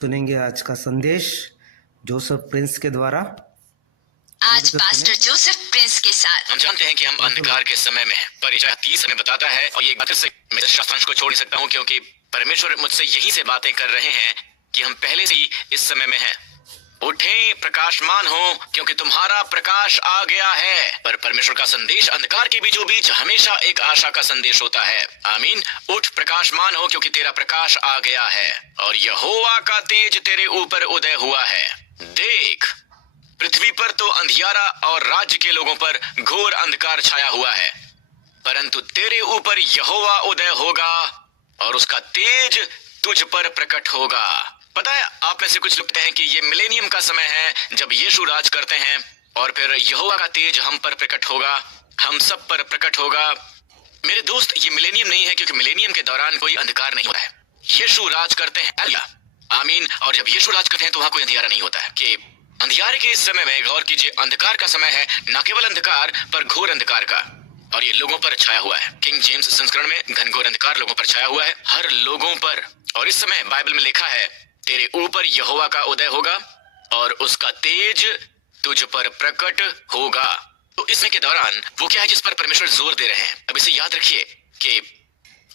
सुनेंगे आज का संदेश जोसेफ प्रिंस के द्वारा। आज पास्टर जोसेफ प्रिंस के साथ। हम जानते हैं कि हम अंधकार के समय में हैं, पर इशाया 30 हमें बताता है, और ये बात से मैं शास्त्रांश को छोड़ नहीं सकता हूँ, क्योंकि परमेश्वर मुझसे यही से बातें कर रहे हैं कि हम पहले से ही इस समय में हैं। उठें, प्रकाशमान हो, क्योंकि तुम्हारा प्रकाश आ गया है। पर परमेश्वर का संदेश अंधकार के बीचों बीच हमेशा एक आशा का संदेश होता है। आमीन। उठ, प्रकाशमान हो, क्योंकि तेरा प्रकाश आ गया है और यहोवा का तेज तेरे ऊपर उदय हुआ है। देख, पृथ्वी पर तो अंधियारा और राज्य के लोगों पर घोर अंधकार छाया हुआ है, परंतु तेरे ऊपर यहोवा उदय होगा और उसका तेज तुझ पर प्रकट होगा। पता है, आप में से कुछ लोग कहते हैं कि ये मिलेनियम का समय है जब यीशु राज करते हैं और फिर यहोवा का तेज हम पर प्रकट होगा, हम सब पर प्रकट होगा। मेरे दोस्त, ये मिलेनियम नहीं है, क्योंकि मिलेनियम के दौरान कोई अंधकार नहीं होता है। यीशु राज करते हैं। आमीन। और जब यीशु राज करते हैं तो वहां कोई अंधियारा नहीं होता है। कि अंधियारे के इस समय में गौर कीजिए, अंधकार का समय है, न केवल अंधकार पर घोर अंधकार का, और ये लोगों पर छाया हुआ है। किंग जेम्स संस्करण में घनघोर अंधकार लोगों पर छाया हुआ है, हर लोगों पर। और इस समय बाइबल में लिखा है, तेरे ऊपर यहोवा का उदय होगा और उसका तेज तुझ पर प्रकट होगा। तो इसमें के दौरान वो क्या है जिस पर परमेश्वर जोर दे रहे हैं? अब इसे याद रखिए कि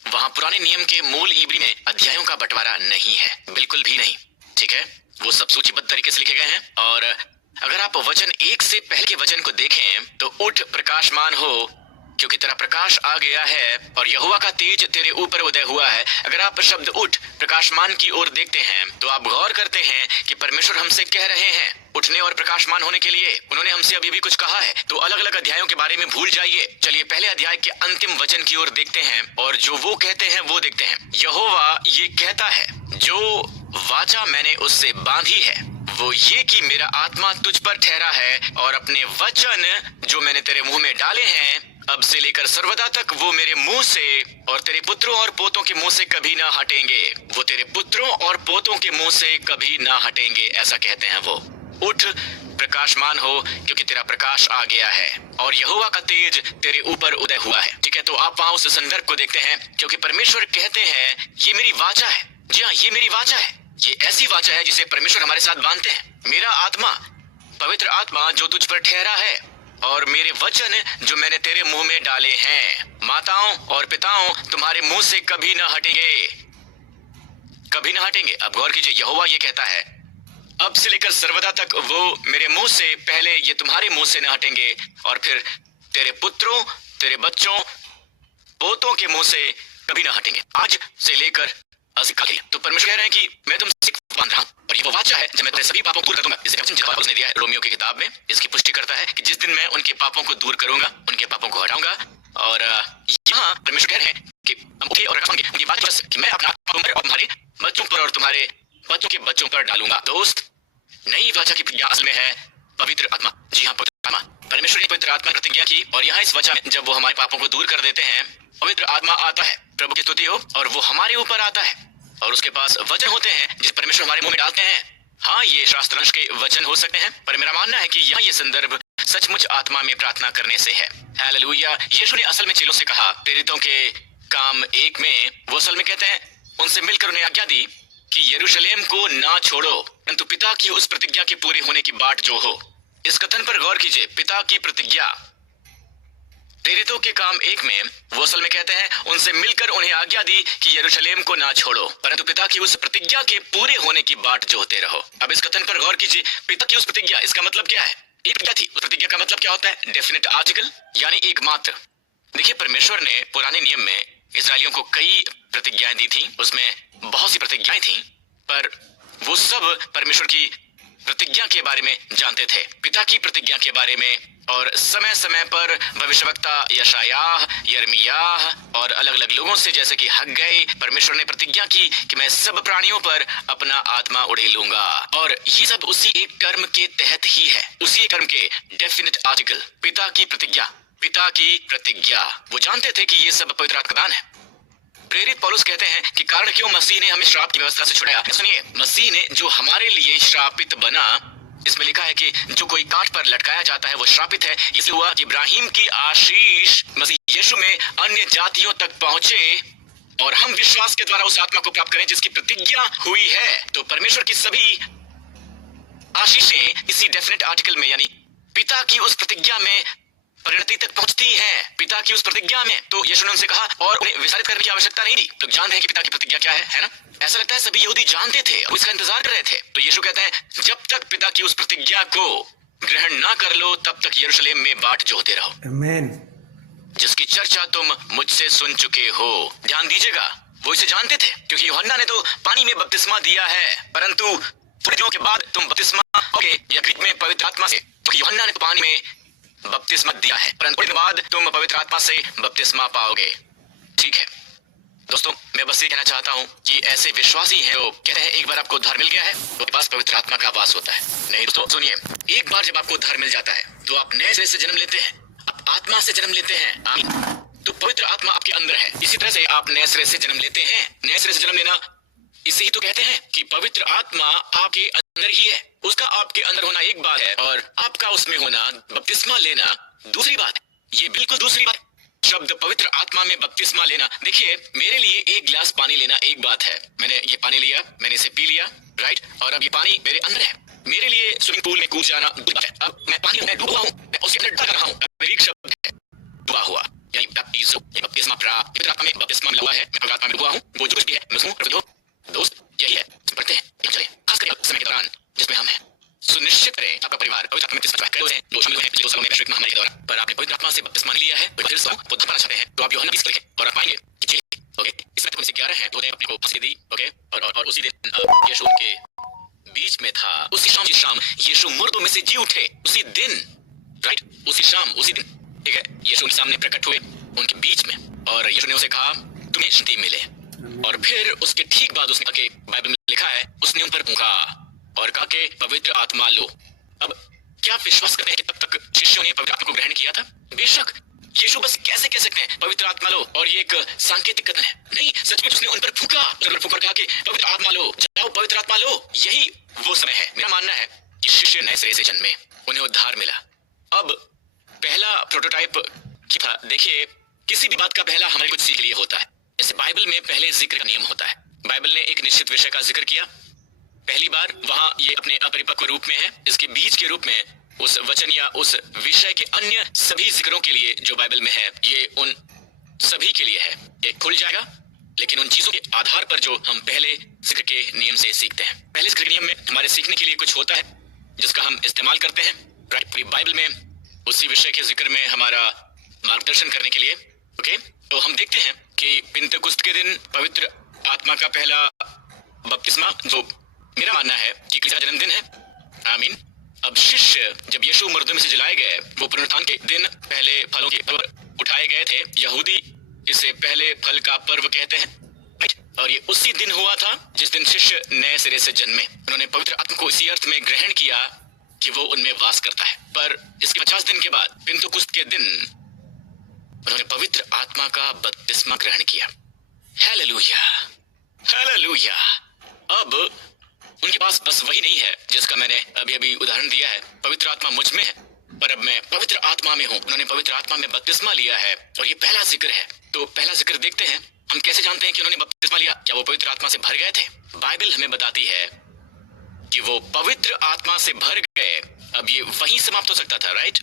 वहां पुराने नियम के मूल इब्री में अध्यायों का बंटवारा नहीं है, बिल्कुल भी नहीं। ठीक है, वो सब सूचीबद्ध तरीके से लिखे गए हैं। और अगर आप वचन 1 से पहले के वचन को देखें तो उठ, प्रकाशमान हो, क्योंकि तेरा प्रकाश आ गया है और यहोवा का तेज तेरे ऊपर उदय हुआ है। अगर आप शब्द उठ, प्रकाशमान की ओर देखते हैं तो आप गौर करते हैं कि परमेश्वर हमसे कह रहे हैं उठने और प्रकाशमान होने के लिए। उन्होंने हमसे अभी भी कुछ कहा है, तो अलग अलग अध्यायों के बारे में भूल जाइए। चलिए पहले अध्याय के अंतिम वचन की ओर देखते हैं और जो वो कहते हैं वो देखते हैं। यहोवा ये कहता है, जो वाचा मैंने उससे बांधी है वो ये कि मेरा आत्मा तुझ पर ठहरा है, और अपने वचन जो मैंने तेरे मुंह में डाले हैं अब से लेकर सर्वदा तक वो मेरे मुंह से और तेरे पुत्रों और पोतों के मुंह से कभी ना हटेंगे। वो तेरे पुत्रों और पोतों के मुंह से कभी ना हटेंगे, ऐसा कहते हैं वो। उठ, प्रकाशमान हो, क्योंकि तेरा प्रकाश आ गया है और यहोवा का तेज तेरे ऊपर उदय हुआ है। ठीक है, तो आप वहां उस संदर्भ को देखते हैं, क्योंकि परमेश्वर कहते हैं ये मेरी वाचा है। जी हाँ, ये मेरी वाचा है। ये ऐसी वाचा है जिसे परमेश्वर हमारे साथ बांधते हैं। मेरा आत्मा, पवित्र आत्मा जो तुझ पर ठहरा है, और मेरे वचन जो मैंने तेरे मुंह में डाले हैं, माताओं और पिताओं तुम्हारे मुंह से कभी ना हटेंगे, कभी ना हटेंगे। अब गौर कीजिए, यहोवा ये कहता है अब से लेकर सर्वदा तक वो मेरे मुंह से पहले ये तुम्हारे मुंह से न हटेंगे, और फिर तेरे पुत्रों, तेरे बच्चों, पोतों के मुंह से कभी ना हटेंगे, आज से लेकर अज़ीका के लिए। तो परमेश्वर कह रहे हैं कि मैं तुमसे बांध रहा हूं, और ये वो वाचा है जब मैं तेरे सभी पापों को दूर कर दूंगा। इसे उसने दिया है रोमियो की किताब में, इसकी पुष्टि करता है कि जिस दिन मैं उनके पापों को दूर करूंगा, उनके पापों को हटाऊंगा। और यहाँ परमेश्वर कह रहे हैं कि हम उठे और उनकी बात कि मैं अपना आत्मा पर और तुम्हारे बच्चों पर और तुम्हारे बच्चों के बच्चों पर डालूंगा। दोस्त, नई वाचा की प्रतिज्ञा असल में है पवित्र आत्मा। जी हाँ, पवित्र आत्मा। परमेश्वर ने पवित्र आत्मा प्रतिज्ञा की, और यहाँ इस वचन में जब वो हमारे पापों को दूर कर देते हैं, पवित्र आत्मा आता है, प्रभु की स्तुति हो, और वो हमारे ऊपर आता है, और उसके पास वचन होते हैं जिस परमेश्वर हमारे मुंह में डालते हैं। हाँ, ये शास्त्रांश के वचन हो सकते हैं, पर मेरा मानना है कि यहाँ ये संदर्भ सचमुच आत्मा में प्रार्थना करने से है। हालेलुया। यीशु ने असल में चेलों से कहा, प्रेरितों के काम 1 में वो असल में कहते हैं, उनसे मिलकर उन्हें आज्ञा दी कि यरूशलेम को ना छोड़ो, परंतु पिता की उस प्रतिज्ञा के पूरे होने की बाट जो हो। इस कथन पर गौर कीजिए, पिता की प्रतिज्ञा। प्रेरितों के काम 1 में वो असल में कहते हैं, उनसे मिलकर उन्हें आज्ञा दी कि यरूशलेम को ना छोड़ो, परंतु पिता की उस प्रतिज्ञा के पूरे होने की बाट जोहते रहो। अब इस कथन पर गौर कीजिए, पिता की उस प्रतिज्ञा, इसका मतलब क्या है? एक प्रतिज्ञा थी, उस प्रतिज्ञा का मतलब क्या होता है? डेफिनेट आर्टिकल, यानी एकमात्र। देखिए, परमेश्वर ने पुराने नियम में इस्राएलियों को कई प्रतिज्ञाएं दी थी, उसमें बहुत सी प्रतिज्ञाएं थी, पर वो सब परमेश्वर की प्रतिज्ञा के बारे में जानते थे, पिता की प्रतिज्ञा के बारे में। और समय समय पर भविष्यवक्ता यशायाह, यर्मियाह और अलग अलग लोगों से, जैसे कि हग्गई, परमेश्वर ने प्रतिज्ञा की कि मैं सब प्राणियों पर अपना आत्मा उड़ेलूंगा। और ये सब उसी एक कर्म के तहत ही है, उसी एक कर्म के डेफिनेट आर्टिकल, पिता की प्रतिज्ञा, पिता की प्रतिज्ञा। वो जानते थे कि ये सब पवित्र आत्मा का दान है। प्रेरित पौलुस कहते हैं कि कारण क्यों मसीह ने हमें श्राप की व्यवस्था से छुड़ाया। सुनिए, मसीह ने जो हमारे लिए श्रापित बना, इसमें लिखा है कि जो कोई काट पर लटकाया जाता है वो श्रापित है। इसलिए हुआ कि इब्राहिम की आशीष मसीह यीशु में अन्य जातियों तक पहुंचे, और हम विश्वास के द्वारा उस आत्मा को प्राप्त करें जिसकी प्रतिज्ञा हुई है। तो परमेश्वर की सभी आशीषें इसी डेफिनेट आर्टिकल में यानी पिता की उस प्रतिज्ञा में परिणति तक पहुंचती है। पिता की उस प्रतिज्ञा में तो यीशु ने उनसे कहा और उन्हें विस्तारित करने की आवश्यकता नहीं थी। तो जानते हैं कि पिता की प्रतिज्ञा क्या है ना? ऐसा लगता है सभी यहूदी जानते थे और इसका इंतजार कर रहे थे। तो यीशु कहते हैं जब तक पिता की उस प्रतिज्ञा को ग्रहण ना कर लो तब तक यरूशलेम में बाट जोहते रहो। आमीन। जिसकी चर्चा तुम मुझसे सुन चुके हो। ध्यान दीजिएगा, वो इसे जानते थे क्योंकि यूहन्ना ने तो पानी में बपतिस्मा दिया है, परंतु थोड़े दिनों के बाद तुम बपतिस्मा पाओगे या ग्रीक में पवित्र आत्मा से। तो यूहन्ना ने तो पानी में बपतिस्मा दिया है, परंतु थोड़े दिन बाद तुम पवित्र आत्मा से बपतिस्मा पाओगे। ठीक है दोस्तों, मैं बस ये कहना चाहता हूँ कि ऐसे विश्वासी हैं वो कहते हैं एक बार आपको उद्धार मिल गया है तो पास पवित्र आत्मा का आवास होता है। नहीं दोस्तों सुनिए, एक बार जब आपको उद्धार मिल जाता है तो आप नए सिरे से जन्म लेते हैं, आप आत्मा से जन्म लेते हैं। आमीन। तो पवित्र आत्मा आपके अंदर है। इसी तरह से आप नए सिरे से जन्म लेते हैं। नए सिरे से जन्म लेना इसे ही तो कहते हैं कि पवित्र आत्मा आपके अंदर ही है। उसका आपके अंदर होना एक बात है और आपका उसमें होना बपतिस्मा लेना दूसरी बात है। ये बिल्कुल दूसरी बात है। शब्द पवित्र आत्मा में बपतिस्मा लेना, देखिए मेरे लिए एक गिलास पानी लेना एक बात है। मैंने ये पानी लिया, मैंने इसे पी लिया, राइट, और अब ये पानी मेरे अंदर है। मेरे लिए स्विमिंग पूल में कूद जाना दूसरी बात है। अब मैं पानी में डूबा हूँ, मैं उसके अंदर डर रहा हूँ। एक शब्द है डूबा हुआ यानी बैप्टिज्म, बपतिस्मा प्राप्त। पवित्र आत्मा में बपतिस्मा मिला हुआ है, मैं पवित्र आत्मा में डूबा हूँ। वो जो कुछ भी है मैं उसको दोस्त यही है। पढ़ते हैं चले खास कर समय के दौरान जिसमें हम हैं। सुनिश्चित करें आपका परिवार पवित्र आत्मा में बपतिस्मा है। जो शामिल हुए हैं पिछले 2 सालों में वैश्विक महामारी के दौरान, पर आपने पवित्र आत्मा से बपतिस्मा लिया है तो फिर से वो पाना चाहते हैं तो आप यूहन्ना 20 लिखें और आप पाएंगे कि ओके इसमें तो 11 है तो उन्हें अपने को फांसी दी। ओके और उसी दिन यीशु के बीच में था। उसी शाम यीशु मुर्दों में से जी उठे। उसी दिन, राइट, उसी शाम उसी दिन, ठीक है, यीशु उनके सामने प्रकट हुए उनके बीच में और यीशु ने उसे कहा तुम्हें शांति मिले। और फिर उसके ठीक बाद उसने आगे बाइबल में लिखा है उसने उन पर फूंका और कहा कि पवित्र आत्मा लो। अब क्या आप विश्वास करते हैं कि तब तक शिष्यों ने पवित्र आत्मा को ग्रहण किया था? बेशक। यीशु बस कैसे कह सकते हैं पवित्र आत्मा लो और ये एक सांकेतिक कथन है? नहीं, सचमुच उसने उन पर फूंका, कहा कि पवित्र आत्मा लो, जाओ पवित्र आत्मा लो। यही वो समय है। मेरा मानना है कि शिष्य नए सिरे से जन्मे, उन्हें उद्धार मिला। अब पहला प्रोटोटाइप क्या था? देखिए किसी भी बात का पहला हमारे कुछ सीख लिए होता है। जैसे बाइबल में पहले जिक्र का नियम होता है। बाइबल ने एक निश्चित विषय का जिक्र किया पहली बार, वहां ये अपने अपरिपक्व रूप में है, इसके बीज के रूप में उस वचन या उस विषय के अन्य सभी जिक्रों के लिए जो बाइबल में है ये उन सभी के लिए है। ये खुल जाएगा, लेकिन उन चीजों के आधार पर जो हम पहले जिक्र के नियम से सीखते हैं। पहले जिक्र के नियम में हमारे सीखने के लिए कुछ होता है जिसका हम इस्तेमाल करते हैं, राइट, पूरी बाइबल में उसी विषय के जिक्र में हमारा मार्गदर्शन करने के लिए। ओके, तो हम देखते हैं कि पिंतकुस्त के दिन पवित्र आत्मा का पहला बपतिस्मा, जो मेरा मानना है कि किसी का जन्मदिन है। आमीन। अब शिष्य जब यीशु मुर्दों में से जलाए गए, वो पुनरुत्थान के दिन पहले फलों के पर्व उठाए गए थे। यहूदी इसे पहले फल का पर्व कहते हैं, और ये उसी दिन हुआ था जिस दिन शिष्य नए सिरे से जन्मे। उन्होंने पवित्र आत्मा को इसी अर्थ में ग्रहण किया कि वो उनमें वास करता है। पर इसके 50 दिन के बाद पिंतकुस्त के दिन उन्होंने पवित्र आत्मा का बपतिस्मा ग्रहण किया। Hallelujah, hallelujah. अब उनके पास बस वही नहीं है जिसका मैंने अभी उदाहरण दिया है, पवित्र आत्मा मुझ में है, पर अब मैं पवित्र आत्मा में हूँ। उन्होंने पवित्र आत्मा में बपतिस्मा लिया है और ये पहला जिक्र है। तो पहला जिक्र देखते हैं, हम कैसे जानते हैं कि उन्होंने बपतिस्मा लिया? क्या वो पवित्र आत्मा से भर गए थे? बाइबल हमें बताती है कि वो पवित्र आत्मा से भर गए। अब ये वहीं समाप्त हो सकता था, राइट,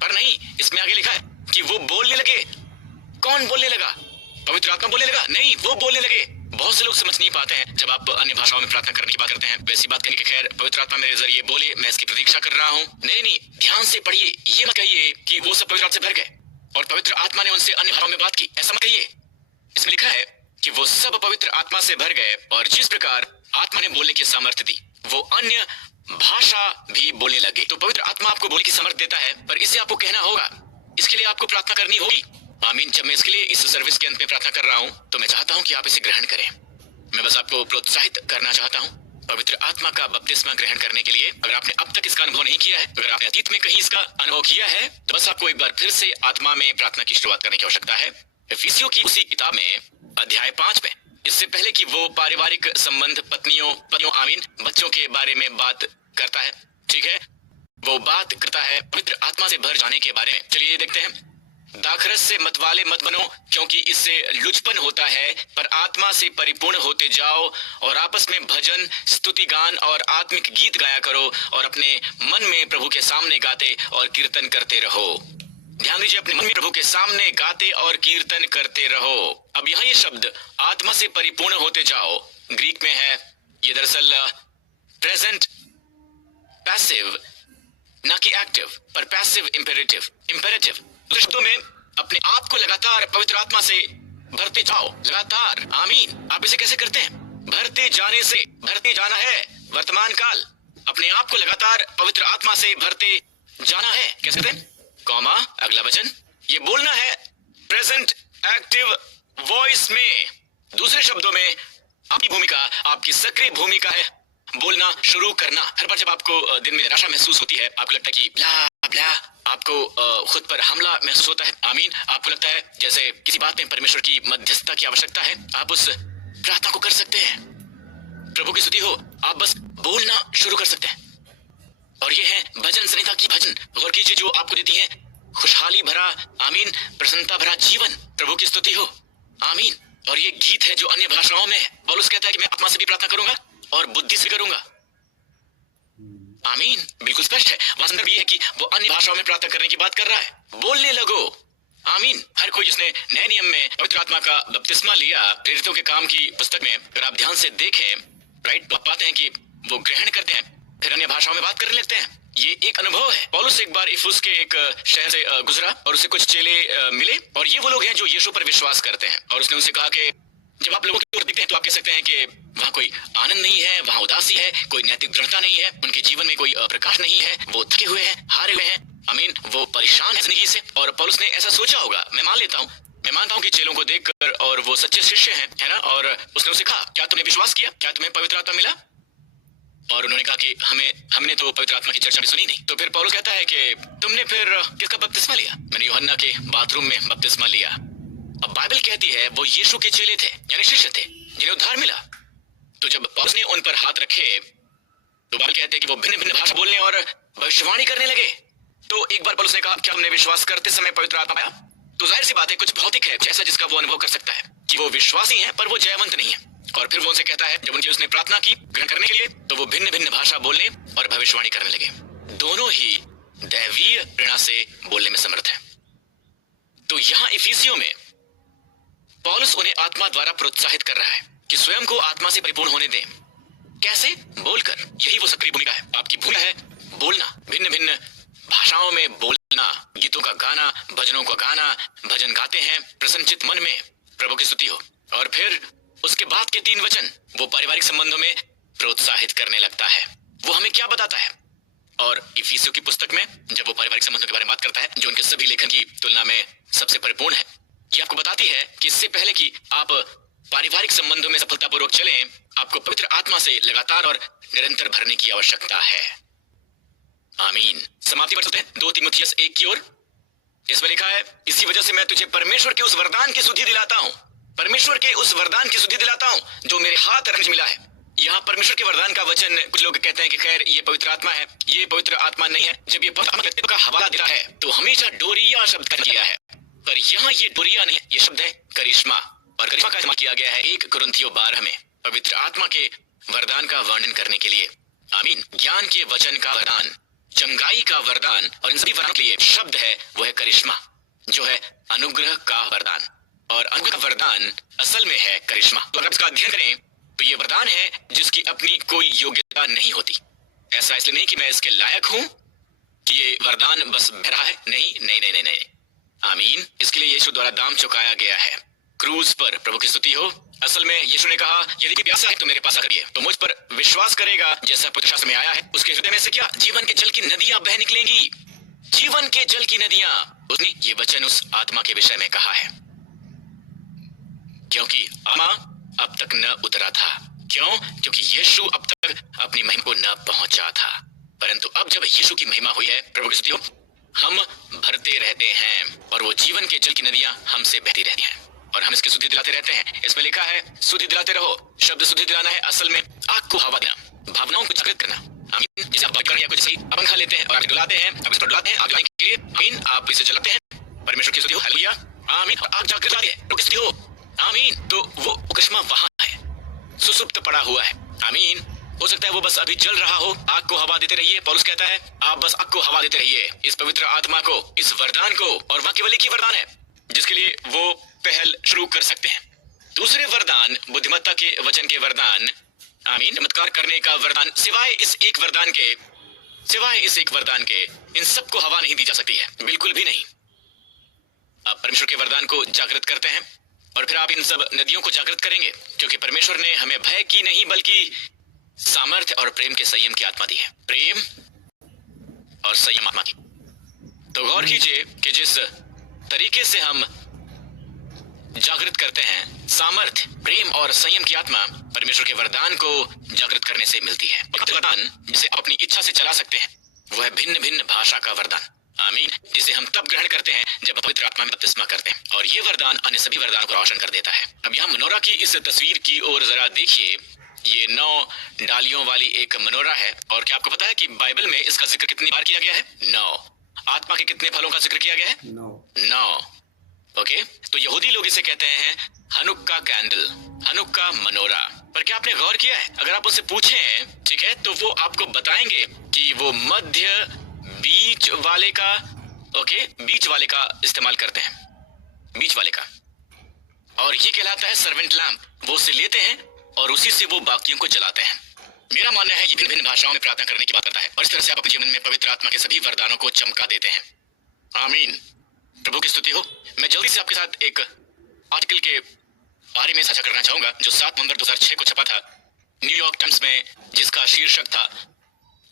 पर नहीं, इसमें आगे लिखा है कि वो बोलने लगे। कौन बोलने लगा? पवित्र आत्मा बोलने लगा? नहीं, वो बोलने लगे। बहुत से लोग समझ नहीं पाते हैं जब आप अन्य भाषाओं में प्रार्थना करने की बात करते हैं, वैसी बात करने के खैर पवित्र आत्मा मेरे जरिए बोले, मैं इसकी प्रतीक्षा कर रहा हूँ। नहीं, ध्यान से पढ़िए, ये मत कहिए कि वो सब पवित्र आत्मा से भर गए और पवित्र आत्मा ने उनसे अन्य भाषाओं में बात की, ऐसा मत कहिए। इसमें लिखा है कि वो सब पवित्र आत्मा से भर गए और जिस प्रकार आत्मा ने बोलने की सामर्थ्य दी, वो अन्य भाषा भी बोलने लगे। तो पवित्र आत्मा आपको बोलने की सामर्थ्य देता है, पर इसे आपको कहना होगा, इसके लिए आपको प्रार्थना करनी होगी। आमीन। जब मैं इसके लिए इस सर्विस के अंत में प्रार्थना कर रहा हूँ तो मैं चाहता हूँ कि आप इसे ग्रहण करें। मैं बस आपको प्रोत्साहित करना चाहता हूँ पवित्र आत्मा का बपतिस्मा ग्रहण करने के लिए। अगर आपने अब तक इसका अनुभव नहीं किया है, अगर आपने अतीत में कहीं इसका अनुभव किया है, तो बस आपको एक बार फिर से आत्मा में प्रार्थना की शुरुआत करने की आवश्यकता है। इफिसियों की उसी किताब में अध्याय 5 में, इससे पहले कि वो पारिवारिक संबंध पत्नियों आमीन बच्चों के बारे में बात करता है, ठीक है, वो बात करता है पवित्र आत्मा से भर जाने के बारे में। चलिए देखते हैं दाखरस से मतवाले मत बनो, क्योंकि इससे लुचपन होता है, पर आत्मा से परिपूर्ण होते जाओ और आपस में भजन, स्तुति गान और आत्मिक गीत गाया करो और अपने मन में प्रभु के सामने गाते और कीर्तन करते रहो। ध्यान दीजिए, अपने मन में प्रभु के सामने गाते और कीर्तन करते रहो। अब यहाँ ये शब्द आत्मा से परिपूर्ण होते जाओ ग्रीक में है, ये दरअसल प्रेजेंट पैसिव ना कि एक्टिव, पर पैसिव इंपेरेटिव। दूसरे शब्दों में अपने आप को लगातार पवित्र आत्मा से भरते जाओ, लगातार। आमीन। आप इसे कैसे करते हैं? भरते जाने से। भरते जाना है वर्तमान काल, अपने आप को लगातार पवित्र आत्मा से भरते जाना है। कैसे करते हैं? कॉमा, अगला वचन, ये बोलना है प्रेजेंट एक्टिव वॉइस में। दूसरे शब्दों में आपकी भूमिका, आपकी सक्रिय भूमिका है बोलना शुरू करना। हर बार जब आपको दिन में निराशा महसूस होती है, आपको लगता है कि ब्ला ब्ला, आपको खुद पर हमला महसूस होता है। आमीन। आपको लगता है जैसे किसी बात में परमेश्वर की मध्यस्थता की आवश्यकता है, आप उस प्रार्थना को कर सकते हैं। प्रभु की स्तुति हो, आप बस बोलना शुरू कर सकते हैं। और ये है भजन संहिता की भजन। गौर कीजिए, जो आपको देती है खुशहाली भरा, आमीन, प्रसन्नता भरा जीवन। प्रभु की स्तुति हो, आमीन। और ये गीत है जो अन्य भाषाओं में है। पौलुस कहता है कि मैं आत्मा से भी प्रार्थना करूंगा और बुद्धि से करूंगा। आमीन। बिल्कुल स्पष्ट है। वहां संदर्भ ये है कि वो अन्य भाषाओं में प्रार्थना करने की बात कर रहा है। बोलने लगो। आमीन। हर कोई जिसने नए नियम में पवित्र आत्मा का बपतिस्मा लिया, प्रेरितों के काम की पुस्तक में अगर आप ध्यान से देखें, राइट, तो आप पाते हैं कि वो ग्रहण करते हैं, फिर अन्य भाषाओं में बात करने लगते हैं। ये एक अनुभव है। पौलुस एक बार इफुस के एक शहर से गुजरा और उसे कुछ चेले मिले, और ये वो लोग हैं जो यीशु पर विश्वास करते हैं। और उसने उनसे कहा कि जब आप लोगों की ओर दिखते हैं तो आप कह सकते हैं कि वहाँ कोई आनंद नहीं है, वहाँ उदासी है, कोई नैतिक दृढ़ता नहीं है, उनके जीवन में कोई प्रकाश नहीं है, वो थके हुए हैं, हारे हुए हैं। आमीन। वो परेशान है जिंदगी से। और पौलुस ने ऐसा सोचा होगा, मैं मान लेता हूँ, मैं मानता हूँ कि चेलों को देखकर, और वो सच्चे शिष्य हैं, है ना। और उसने उसे कहा, क्या तुमने विश्वास किया? क्या तुम्हें पवित्र आत्मा मिला? और उन्होंने कहा कि हमने तो पवित्र आत्मा की चर्चा भी सुनी नहीं। तो फिर पौलुस कहता है कि तुमने फिर किसका बपतिस्मा लिया? मैंने यूहन्ना के बाथरूम में बपतिस्मा लिया। अब बाइबल कहती है वो यीशु के चेले थे, यानी शिष्य थे, जिन्हें उद्धार मिला। तो जब पौलुस ने उन पर हाथ रखे तो बाइबल कहते हैं कि वो भिन्न भिन्न भाषा बोलने और भविष्यवाणी करने लगे। तो एक बार पौलुस ने कहा, क्या हमने विश्वास करते समय पवित्र आत्मा पाया? तो जाहिर सी बात है, कुछ भौतिक है, कुछ ऐसा जिसका वो अनुभव कर सकता है कि वो विश्वासी हैं, पर वो जयवंत नहीं है। और फिर वो उनसे कहता है, जब उनकी उसने प्रार्थना की ग्रहण करने के लिए, तो वो भिन्न भिन्न भाषा बोलने और भविष्यवाणी करने लगे। दोनों ही दैवीय प्रेरणा से बोलने में समर्थ है। तो यहाँ इफिसियों में पौलुस उन्हें आत्मा द्वारा प्रोत्साहित कर रहा है कि स्वयं को आत्मा से परिपूर्ण होने दें। कैसे? बोलकर। यही वो सक्रिय भूमिका है। आपकी भूमिका है बोलना, भिन्न भिन्न भाषाओं में बोलना, गीतों का गाना, भजनों का गाना। भजन गाते हैं प्रसन्नचित मन में, प्रभु की स्तुति हो। और फिर उसके बाद के 3 वचन वो पारिवारिक संबंधों में प्रोत्साहित करने लगता है। वो हमें क्या बताता है? और इफिसियों की पुस्तक में जब वो पारिवारिक संबंधों के बारे में बात करता है, जो उनके सभी लेखन की तुलना में सबसे परिपूर्ण है, ये आपको बताती है कि इससे पहले कि आप पारिवारिक संबंधों में सफलतापूर्वक चलें, आपको पवित्र आत्मा से लगातार और निरंतर भरने की आवश्यकता है। आमीन। समाप्ति पर चलते हैं 2 तीमुथियुस 1 की ओर। इसमें लिखा है, इसी वजह से मैं तुझे परमेश्वर के उस वरदान की सुधि दिलाता हूँ, परमेश्वर के उस वरदान की सुधि दिलाता हूँ जो मेरे हाथ रंज मिला है। यहाँ परमेश्वर के वरदान का वचन, कुछ लोग कहते हैं कि खैर ये पवित्र आत्मा है, ये पवित्र आत्मा नहीं है। जब ये पवित्र आत्मा का हवाला दिया है तो हमेशा डोरिया शब्द का किया है, पर यहाँ ये डोरिया नहीं है, ये शब्द है करिश्मा। और करिश्मा का इस्तेमाल किया गया है 1 कुरिन्थियों 12 में पवित्र आत्मा के वरदान का वर्णन करने के लिए। आमीन। ज्ञान के वचन का वरदान, चंगाई का वरदान, और इन सभी वरदान के लिए शब्द है वो है करिश्मा, जो है अनुग्रह का वरदान। और अनुग्रह का वरदान असल में है करिश्मा। तो अगर इसका अध्ययन करें तो ये वरदान है जिसकी अपनी कोई योग्यता नहीं होती। ऐसा इसलिए नहीं कि मैं इसके लायक हूं कि ये वरदान बस बह रहा है, नहीं नहीं नहीं नहीं नहीं। आमीन। इसके लिए यीशु द्वारा दाम चुकाया गया है क्रूज पर। प्रभु की स्तुति हो। असल में यीशु ने कहा, यदि कोई प्यासा है तो मेरे पास आकर पिए, तो मुझ पर विश्वास करेगा, जैसा पवित्र शास्त्र में आया है, उसके हृदय में से क्या? जीवन के जल की नदियां बह निकलेंगी। जीवन के जल की नदियां। उसने ये वचन उस आत्मा के विषय में कहा है, क्योंकि आत्मा अब तक न उतरा था। क्यों? क्योंकि यीशु अब तक अपनी महिमा को न पहुंचा था। परंतु अब जब यीशु की महिमा हुई है, प्रभु की स्तुति हो, हम भरते रहते हैं और वो जीवन के जल की नदियां हमसे बहती रहती हैं और हम इसकी सुधि दिलाते रहते हैं। इसमें लिखा है सुधि दिलाते रहो। शब्द सुधि दिलाना है असल में आग को हवा देना, भावनाओं को जागृत करना। आमीन। जैसे आप या कुछ सही पंखा लेते हैं और आग जलाते हैं, आप इसको जलाते हैं आग जलाने के लिए। आमीन। आप इसे जलाते हैं परमेश्वर की स्तुति हो, हालेलुया, आमीन। आग जागृत है, प्रभु की स्तुति हो, आमीन। तो वो करिश्मा वहां है, सुसुप्त पड़ा हुआ है, आमीन। हो सकता है वो बस अभी जल रहा हो, आग को हवा देते रहिए। पौलुस कहता है आप बस आग को हवा देते रहिए, इस पवित्र आत्मा को, इस वरदान को, और वह केवल एक ही वरदान है जिसके लिए वो पहल शुरू कर सकते हैं। दूसरे वरदान, बुद्धिमत्ता के वचन के वरदान, आमीन, चमत्कार करने का वरदान, सिवाय इस एक वरदान के इन सबको हवा नहीं दी जा सकती है, बिल्कुल भी नहीं। आप परमेश्वर के वरदान को जागृत करते हैं और फिर आप इन सब नदियों को जागृत करेंगे, क्योंकि परमेश्वर ने हमें भय की नहीं बल्कि सामर्थ्य और प्रेम के संयम की आत्मा दी है, प्रेम और संयम आत्मा की। तो गौर कीजिए कि जिस तरीके से हम जागृत करते हैं सामर्थ्य, प्रेम और संयम की आत्मा परमेश्वर के वरदान को जागृत करने से मिलती है। और वरदान जिसे अपनी इच्छा से चला सकते हैं वो है भिन्न भिन्न भाषा का वरदान, आमीन, जिसे हम तब ग्रहण करते हैं जब पवित्र आत्मा में बपतिस्मा करते हैं, और ये वरदान अन्य सभी वरदानों को रोशन कर देता है। अब यहाँ मनोरा की इस तस्वीर की ओर जरा देखिए। ये 9 डालियों वाली एक मनोरा है, और क्या आपको पता है कि बाइबल में इसका जिक्र कितनी बार किया गया है? 9। आत्मा के कितने फलों का जिक्र किया गया है? 9। ओके, तो यहूदी लोग इसे कहते हैं हनुक्का कैंडल, हनुक्का मनोरा। पर क्या आपने गौर किया है, अगर आप उनसे पूछें, ठीक है, तो वो आपको बताएंगे कि वो मध्य बीच वाले का, ओके, बीच वाले का इस्तेमाल करते हैं, बीच वाले का, और ये कहलाता है सर्वेंट लैंप। वो उसे लेते हैं और उसी से वो बाकियों को जलाते हैं। मेरा मानना है ये भिन्न भिन्न भाषाओं में प्रार्थना करने की बात करता है, और इस तरह से आप अपने जीवन में पवित्र आत्मा के सभी वरदानों को चमका देते हैं, आमीन। प्रभु की स्तुति हो। मैं जल्दी से आपके साथ एक आर्टिकल के बारे में साझा करना चाहूंगा जो 7 नवंबर 2006 को छपा था न्यूयॉर्क टाइम्स में, जिसका शीर्षक था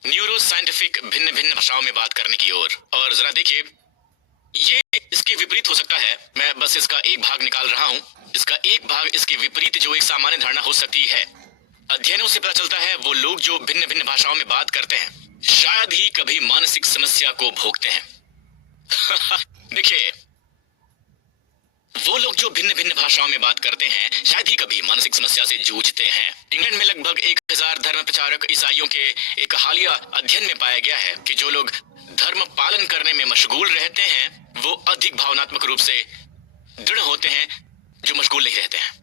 न्यूरो साइंटिफिक भिन्न भिन्न भाषाओं में बात करने की ओर। और जरा देखिए, ये इसके विपरीत हो सकता है, मैं बस इसका एक भाग निकाल रहा हूं। इसका एक भाग इसके विपरीत जो एक सामान्य धारणा हो सकती है। अध्ययनों से पता चलता है वो लोग जो भिन्न भिन्न भाषाओं में बात करते हैं शायद ही कभी मानसिक समस्या को भोगते हैं। देखिए, वो लोग जो भिन्न भिन्न भाषाओं में बात करते हैं शायद ही कभी मानसिक समस्या से जूझते हैं। इंग्लैंड में लगभग 1000 धर्म प्रचारक ईसाइयों के एक हालिया अध्ययन में पाया गया है कि जो लोग धर्म पालन करने में मशगूल रहते हैं वो अधिक भावनात्मक रूप से दृढ़ होते हैं जो मशगूल नहीं रहते हैं।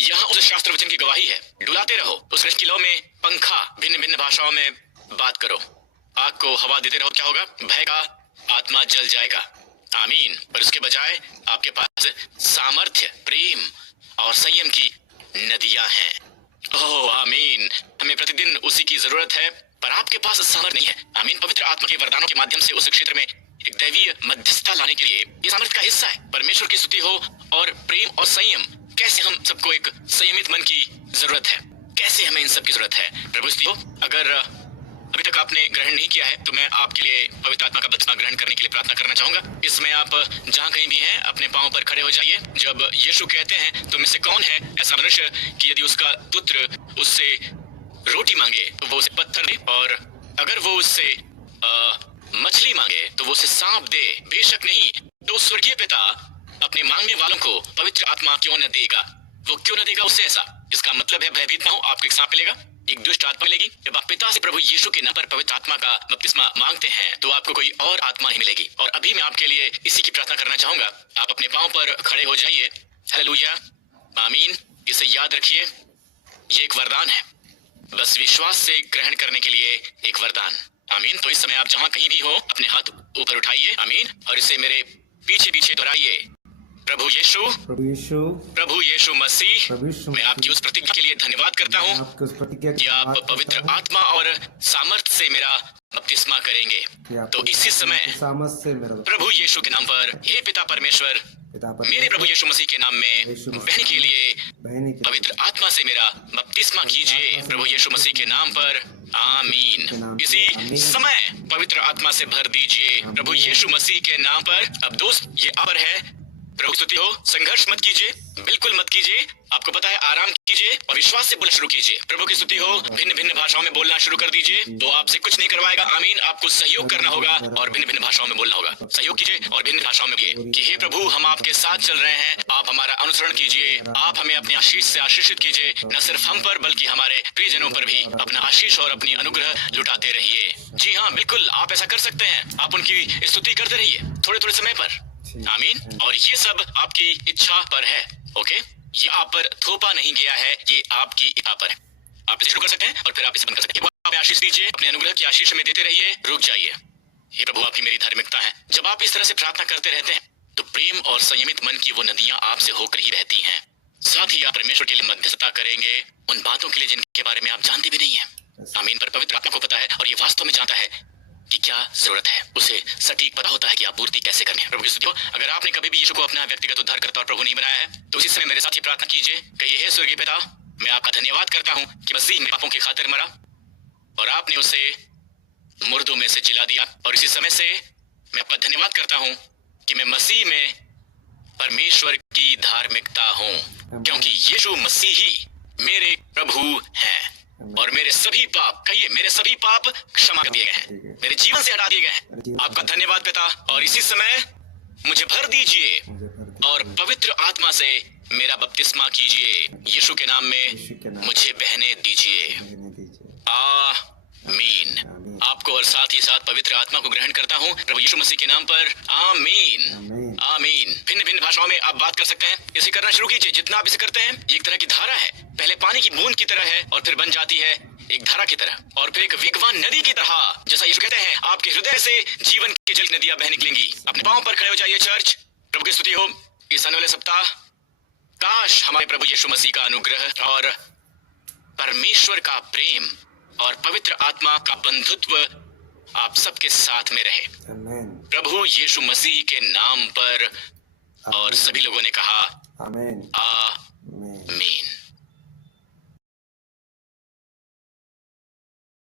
यहाँ उस शास्त्र वचन की गवाही है, डुलाते रहो, उस सृष्टि लौ में पंखा, भिन्न भिन्न भाषाओं में बात करो, आग को हवा देते रहो, क्या होगा? भय का आत्मा जल जाएगा, आमीन। पर उसके बजाय आपके पास सामर्थ्य, प्रेम और संयम की नदियां हैं। ओह आमीन, हमें प्रतिदिन उसी की जरूरत है, पर आपके पास सामर्थ्य नहीं है, आमीन। पवित्र आत्मा के वरदानों के माध्यम से उस क्षेत्र में एक दैवीय मध्यस्थता लाने के लिए ये सामर्थ्य का हिस्सा है। परमेश्वर की स्तुति हो। और प्रेम और संयम, कैसे हम सबको एक संयमित मन की जरूरत है, कैसे हमें इन सब की जरूरत है। प्रभु स्तुति हो। अगर अभी तक आपने ग्रहण नहीं किया है तो मैं आपके लिए पवित्र आत्मा का बपतिस्मा ग्रहण करने के लिए प्रार्थना करना चाहूंगा। इसमें आप जहां कहीं भी हैं अपने पांव पर खड़े हो जाइए। जब यीशु कहते हैं तुम में से कौन है ऐसा मनुष्य कि यदि उसका पुत्र उससे रोटी मांगे तो वो उसे पत्थर दे, और अगर वो उससे मछली मांगे तो वो उसे सांप दे, बेशक नहीं तो स्वर्गीय पिता अपने मांगने वालों को पवित्र आत्मा क्यों न देगा? वो क्यों न देगा उससे ऐसा? इसका मतलब है भयभीत ना हो, आपको एक सांप मिलेगा, एक दुष्ट आत्मा मिलेगी। जब आप पिता से प्रभु यीशु के नाम पर पवित्र आत्मा का बपतिस्मा मांगते हैं तो आपको कोई और आत्मा नहीं मिलेगी। और अभी मैं आपके लिए इसी की प्रार्थना करना चाहूंगा। आप अपने पांव पर खड़े हो जाइए। हालेलुया, आमीन। इसे याद रखिए, ये एक वरदान है, बस विश्वास से ग्रहण करने के लिए एक वरदान, आमीन। तो इस समय आप जहां कहीं भी हो अपने हाथ ऊपर उठाइए, आमीन, और इसे मेरे पीछे पीछे दोहराइए। प्रभु यीशु, प्रभु यीशु मसीह, मैं आपकी उस प्रतिज्ञा के लिए धन्यवाद करता हूँ कि आप पवित्र आत्मा और सामर्थ्य से मेरा बपतिस्मा करेंगे। तो इसी समय प्रभु यीशु के नाम पर, हे पिता परमेश्वर, मेरे प्रभु यीशु मसीह के नाम में बहन के लिए पवित्र आत्मा से मेरा बपतिस्मा कीजिए, प्रभु यीशु मसीह के नाम पर, आमीन। इसी समय पवित्र आत्मा से भर दीजिए प्रभु यीशु मसीह के नाम पर। अब दोस्त, ये आवर है। प्रभु स्तुति हो। संघर्ष मत कीजिए, बिल्कुल मत कीजिए, आपको पता है, आराम कीजिए और विश्वास से बोलना शुरू कीजिए। प्रभु की स्तुति हो। भिन्न भिन्न भाषाओं में बोलना शुरू कर दीजिए, तो आपसे कुछ नहीं करवाएगा, आमीन। आपको सहयोग करना होगा और भिन्न भिन्न भाषाओं में बोलना होगा। सहयोग कीजिए और भिन्न भाषाओं में बोलिए कि हे प्रभु, हम आपके साथ चल रहे हैं, आप हमारा अनुसरण कीजिए, आप हमें अपनी आशीष से आशीषित कीजिए, न सिर्फ हम पर बल्कि हमारे प्रियजनों पर भी अपना आशीष और अपनी अनुग्रह लुटाते रहिए। जी हाँ, बिल्कुल, आप ऐसा कर सकते हैं। आप उनकी स्तुति करते रहिए थोड़े थोड़े समय पर। आमीन। और ये सब आपकी इच्छा पर है। ओके, ये आप पर थोपा नहीं गया है, ये आपकी इच्छा पर है। आप इसे शुरू कर सकते हैं और फिर आप इसे बंद कर सकते हैं। आप आशीष दीजिए, अपने अनुग्रह की आशीष में देते रहिए, रुक जाइए। हे प्रभु, आपकी मेरी धार्मिकता है। जब आप इस तरह से प्रार्थना करते रहते हैं तो प्रेम और संयमित मन की वो नदियां आपसे होकर ही बहती हैं। साथ ही आप परमेश्वर के लिए मध्यस्थता करेंगे उन बातों के लिए जिनके बारे में आप जानते भी नहीं है। आमीन। पर पवित्र आत्मा को पता है और ये वास्तव में जानता है कि क्या जरूरत है। उसे सटीक पता होता है कि आप पूर्ति कैसे करनी है। प्रभु की स्तुति हो। अगर आपने कभी भी यीशु को अपना व्यक्तिगत उद्धारकर्ता और प्रभु नहीं बनाया है तो उसी समय मेरे साथ ये प्रार्थना कीजिए। कहिए, हे स्वर्गीय पिता, मैं आपका धन्यवाद करता हूँ कि मसीह मेरे पापों की खातिर मरा और आपने उसे मुर्दों में से जिला दिया। और इसी समय से मैं आपका धन्यवाद करता हूँ कि मैं मसीह में परमेश्वर की धार्मिकता हूँ, क्योंकि यीशु मसीह ही मेरे प्रभु हैं और मेरे सभी पाप, कहिए, मेरे सभी पाप क्षमा कर दिए गए हैं, मेरे जीवन से हटा दिए गए हैं। आपका धन्यवाद पिता। और इसी समय मुझे भर दीजिए और पवित्र आत्मा से मेरा बपतिस्मा कीजिए। यीशु के नाम में मुझे बहने दीजिए। आमीन। आपको और साथ ही साथ पवित्र आत्मा को ग्रहण करता हूँ प्रभु यीशु मसीह के नाम पर। आमीन। आमीन। भिन्न भिन्न भाषाओं में आप बात कर सकते हैं। इसे करना शुरू कीजिए। जितना आप इसे करते हैं, एक तरह की धारा है। पहले पानी की बूंद की तरह है और फिर बन जाती है एक धारा की तरह और फिर एक वेगवान नदी की तरह। जैसा यीशु कहते हैं, आपके हृदय से जीवन की जल नदियां बह निकलेंगी। अपने पांव पर खड़े हो जाइए चर्च। प्रभु की स्तुति हो। इस आने वाले सप्ताह काश हमारे प्रभु यीशु मसीह का अनुग्रह और परमेश्वर का प्रेम और पवित्र आत्मा का बंधुत्व आप सबके साथ में रहे। प्रभु यीशु मसीह के नाम पर। और सभी लोगों ने कहा आमीन।